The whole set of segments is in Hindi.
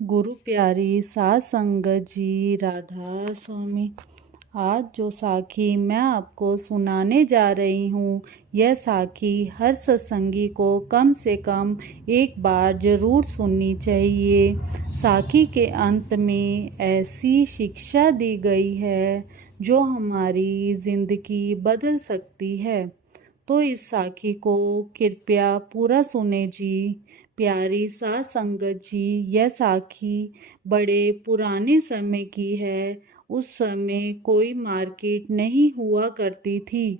गुरु प्यारी साध संगत जी, राधा स्वामी। आज जो साखी मैं आपको सुनाने जा रही हूँ, यह साखी हर सत्संगी को कम से कम एक बार जरूर सुननी चाहिए। साखी के अंत में ऐसी शिक्षा दी गई है जो हमारी जिंदगी बदल सकती है। तो इस साखी को कृपया पूरा सुने जी। प्यारी साध संगत जी, यह साखी बड़े पुराने समय की है। उस समय कोई मार्केट नहीं हुआ करती थी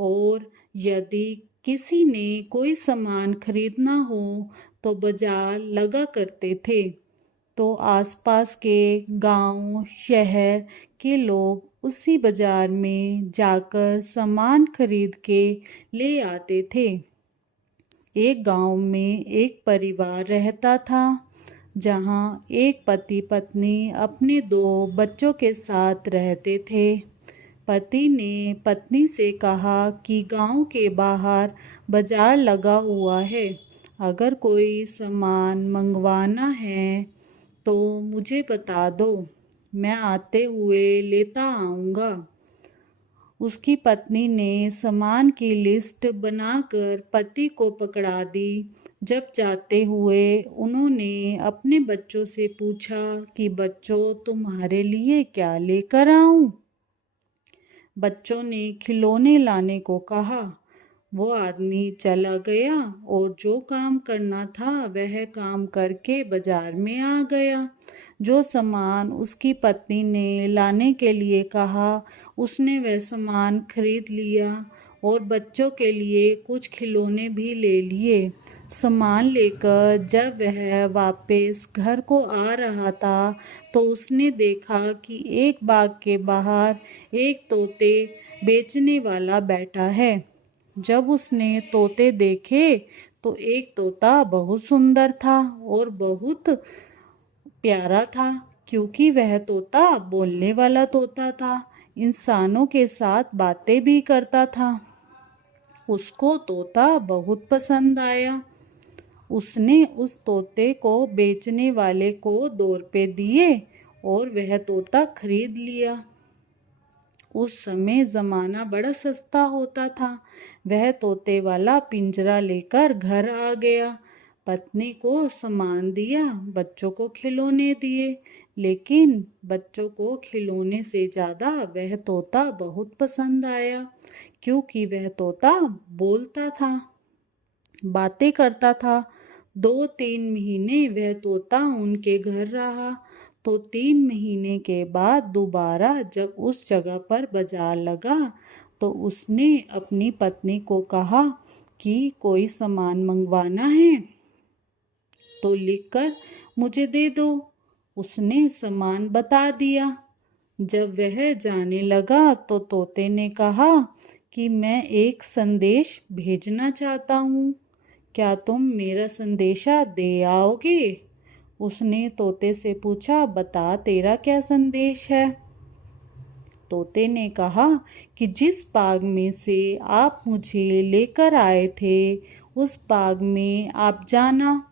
और यदि किसी ने कोई सामान खरीदना हो तो बाजार लगा करते थे। तो आसपास के गांव शहर के लोग उसी बाजार में जाकर सामान खरीद के ले आते थे। एक गांव में एक परिवार रहता था जहां एक पति पत्नी अपने 2 बच्चों के साथ रहते थे। पति ने पत्नी से कहा कि गांव के बाहर बाजार लगा हुआ है, अगर कोई सामान मंगवाना है तो मुझे बता दो, मैं आते हुए लेता आऊँगा। उसकी पत्नी ने सामान की लिस्ट बनाकर पति को पकड़ा दी। जब जाते हुए उन्होंने अपने बच्चों से पूछा कि बच्चों, तुम्हारे लिए क्या लेकर आऊं? बच्चों ने खिलौने लाने को कहा। वो आदमी चला गया और जो काम करना था वह काम करके बाजार में आ गया। जो सामान उसकी पत्नी ने लाने के लिए कहा, उसने वह सामान खरीद लिया और बच्चों के लिए कुछ खिलौने भी ले लिए। सामान लेकर जब वह वापस घर को आ रहा था तो उसने देखा कि एक बाग के बाहर एक तोते बेचने वाला बैठा है। जब उसने तोते देखे तो एक तोता बहुत सुंदर था और बहुत प्यारा था, क्योंकि वह तोता बोलने वाला तोता था, इंसानों के साथ बातें भी करता था। उसको तोता बहुत पसंद आया। उसने उस तोते को बेचने वाले को 2 रुपए दिए और वह तोता खरीद लिया। उस समय ज़माना बड़ा सस्ता होता था। वह तोते वाला पिंजरा लेकर घर आ गया। पत्नी को सामान दिया, बच्चों को खिलौने दिए, लेकिन बच्चों को खिलौने से ज़्यादा वह तोता बहुत पसंद आया, क्योंकि वह तोता बोलता था, बातें करता था। 2-3 महीने वह तोता उनके घर रहा। तो 3 महीने के बाद दोबारा जब उस जगह पर बाजार लगा तो उसने अपनी पत्नी को कहा कि कोई सामान मंगवाना है तो लिखकर मुझे दे दो। उसने सामान बता दिया। जब वह जाने लगा तो तोते ने कहा कि मैं एक संदेश भेजना चाहता हूँ, क्या तुम मेरा संदेशा दे आओगे? उसने तोते से पूछा, बता तेरा क्या संदेश है? तोते ने कहा कि जिस बाग में से आप मुझे लेकर आए थे उस बाग में आप जाना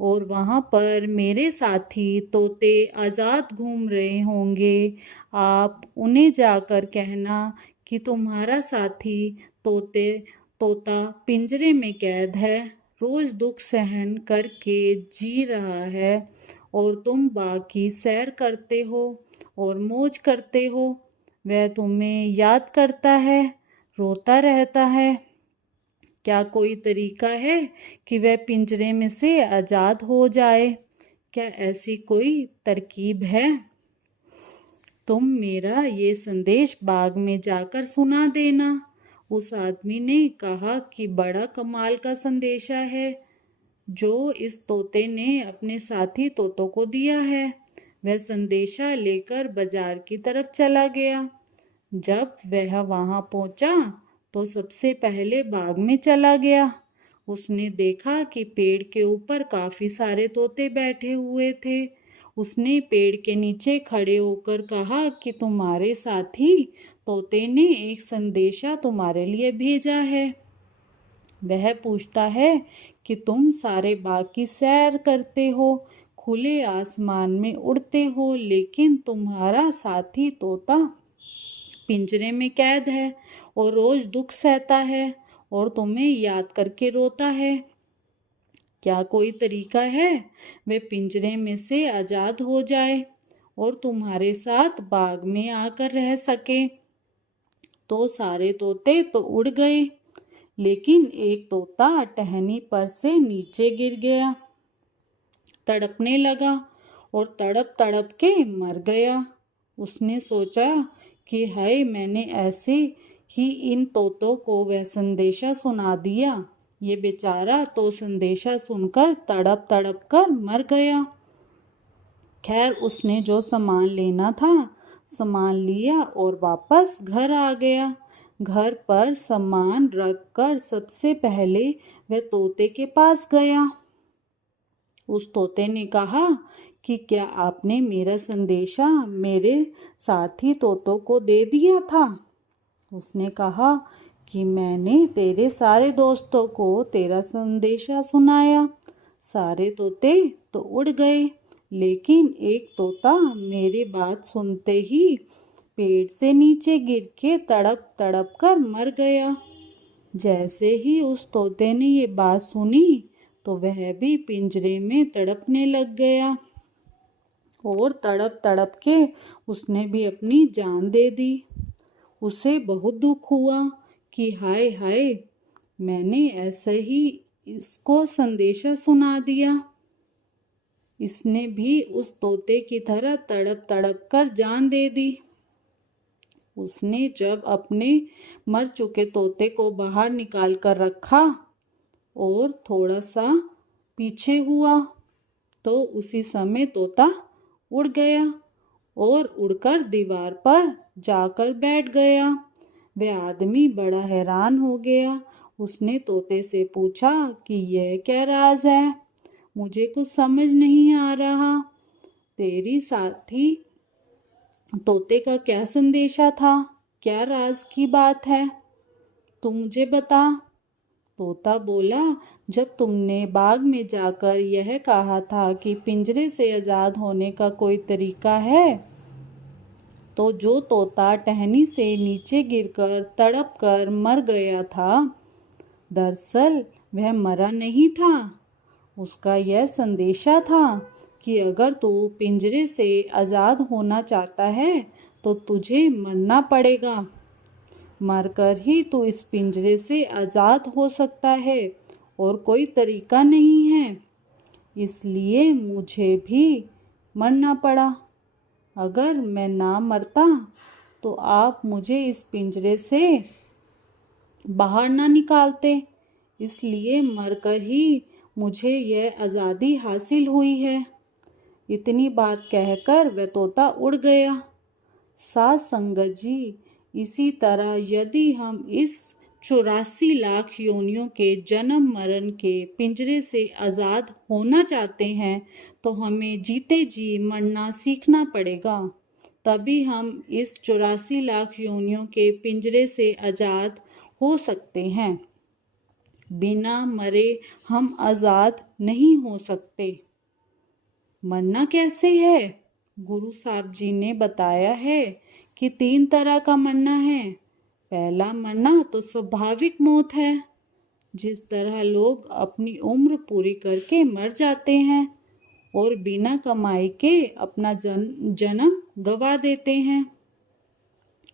और वहाँ पर मेरे साथी तोते आज़ाद घूम रहे होंगे। आप उन्हें जाकर कहना कि तुम्हारा साथी तोता पिंजरे में कैद है, रोज़ दुख सहन करके जी रहा है और तुम बाग की सैर करते हो और मौज करते हो। वह तुम्हें याद करता है, रोता रहता है। क्या कोई तरीका है कि वह पिंजरे में से आज़ाद हो जाए? क्या ऐसी कोई तरकीब है? तुम मेरा ये संदेश बाग में जाकर सुना देना। उस आदमी ने कहा कि बड़ा कमाल का संदेशा है जो इस तोते ने अपने साथी तोतों को दिया है। वह संदेशा लेकर बाजार की तरफ चला गया। जब वह वहां पहुंचा तो सबसे पहले बाग में चला गया। उसने देखा कि पेड़ के ऊपर काफी सारे तोते बैठे हुए थे। उसने पेड़ के नीचे खड़े होकर कहा कि तुम्हारे साथी तोते ने एक संदेशा तुम्हारे लिए भेजा है। वह पूछता है कि तुम सारे बाग की सैर करते हो, खुले आसमान में उड़ते हो, लेकिन तुम्हारा साथी तोता पिंजरे में कैद है और रोज दुख सहता है और तुम्हें याद करके रोता है। क्या कोई तरीका है वे पिंजरे में से आजाद हो जाए और तुम्हारे साथ बाग में आकर रह सके? तो सारे तोते तो उड़ गए, लेकिन एक तोता टहनी पर से नीचे गिर गया, तड़पने लगा और तड़प तड़प के मर गया। उसने सोचा कि हाय, मैंने ऐसे ही इन तोतों को वह संदेशा सुना दिया। ये बेचारा तो संदेशा सुनकर तड़प तड़प कर मर गया। खैर, उसने जो सामान लेना था सामान लिया और वापस घर आ गया। घर पर सामान रखकर सबसे पहले वह तोते के पास गया। उस तोते ने कहा कि क्या आपने मेरा संदेशा मेरे साथी तोतों को दे दिया था? उसने कहा कि मैंने तेरे सारे दोस्तों को तेरा संदेशा सुनाया। सारे तोते तो उड़ गए, लेकिन एक तोता मेरी बात सुनते ही पेड़ से नीचे गिर के तड़प तड़प कर मर गया। जैसे ही उस तोते ने ये बात सुनी तो वह भी पिंजरे में तड़पने लग गया और तड़प तड़प के उसने भी अपनी जान दे दी। उसे बहुत दुख हुआ कि हाय हाय, मैंने ऐसे ही इसको संदेशा सुना दिया। इसने भी उस तोते की तरह तड़प तड़प कर जान दे दी। उसने जब अपने मर चुके तोते को बाहर निकाल कर रखा और थोड़ा सा पीछे हुआ, तो उसी समय तोता उड़ गया और उड़कर दीवार पर जाकर बैठ गया। वह आदमी बड़ा हैरान हो गया। उसने तोते से पूछा कि यह क्या राज है? मुझे कुछ समझ नहीं आ रहा। तेरी साथी तोते का क्या संदेशा था? क्या राज की बात है? तू मुझे बता। तोता बोला, जब तुमने बाग में जाकर यह कहा था कि पिंजरे से आजाद होने का कोई तरीका है, तो जो तोता टहनी से नीचे गिरकर तड़प कर मर गया था, दरअसल वह मरा नहीं था। उसका यह संदेशा था कि अगर तू पिंजरे से आजाद होना चाहता है तो तुझे मरना पड़ेगा। मरकर ही तू इस पिंजरे से आजाद हो सकता है और कोई तरीका नहीं है। इसलिए मुझे भी मरना पड़ा। अगर मैं ना मरता तो आप मुझे इस पिंजरे से बाहर ना निकालते। इसलिए मरकर ही मुझे यह आज़ादी हासिल हुई है। इतनी बात कहकर वह तोता उड़ गया। साथ संगत जी, इसी तरह यदि हम इस 84 लाख योनियों के जन्म मरण के पिंजरे से आज़ाद होना चाहते हैं तो हमें जीते जी मरना सीखना पड़ेगा। तभी हम इस 84 लाख योनियों के पिंजरे से आज़ाद हो सकते हैं। बिना मरे हम आज़ाद नहीं हो सकते। मरना कैसे है? गुरु साहब जी ने बताया है कि 3 तरह का मरना है। पहला मरना तो स्वाभाविक मौत है, जिस तरह लोग अपनी उम्र पूरी करके मर जाते हैं और बिना कमाई के अपना जन्म गवा देते हैं।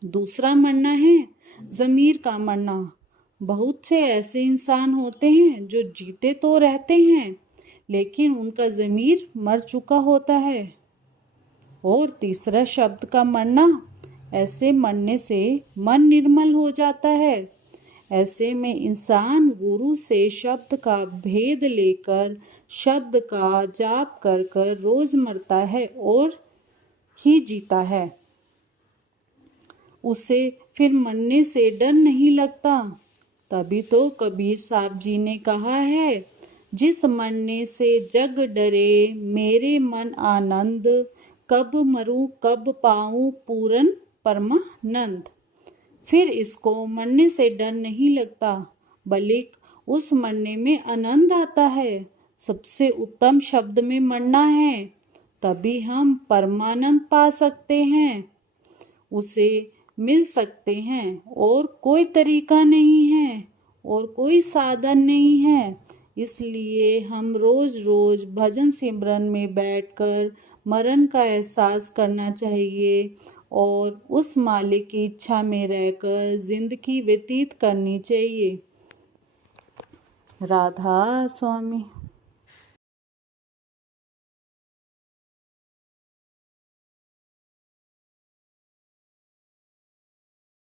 दूसरा मरना है ज़मीर का मरना। बहुत से ऐसे इंसान होते हैं जो जीते तो रहते हैं, लेकिन उनका ज़मीर मर चुका होता है। और तीसरा शब्द का मरना, ऐसे मरने से मन निर्मल हो जाता है। ऐसे में इंसान गुरु से शब्द का भेद लेकर शब्द का जाप कर कर रोज मरता है और ही जीता है। उसे फिर मरने से डर नहीं लगता। तभी तो कबीर साहब जी ने कहा है, जिस मरने से जग डरे मेरे मन आनंद, कब मरूं कब पाऊं पूरन परमानंद। फिर इसको मरने से डर नहीं लगता, बल्कि उस मरने में आनंद आता है। सबसे उत्तम शब्द में मरना है, तभी हम परमानंद पा सकते हैं, उसे मिल सकते हैं। और कोई तरीका नहीं है और कोई साधन नहीं है। इसलिए हम रोज रोज भजन सिमरन में बैठकर मरण का एहसास करना चाहिए और उस मालिक की इच्छा में रहकर जिंदगी व्यतीत करनी चाहिए। राधा स्वामी।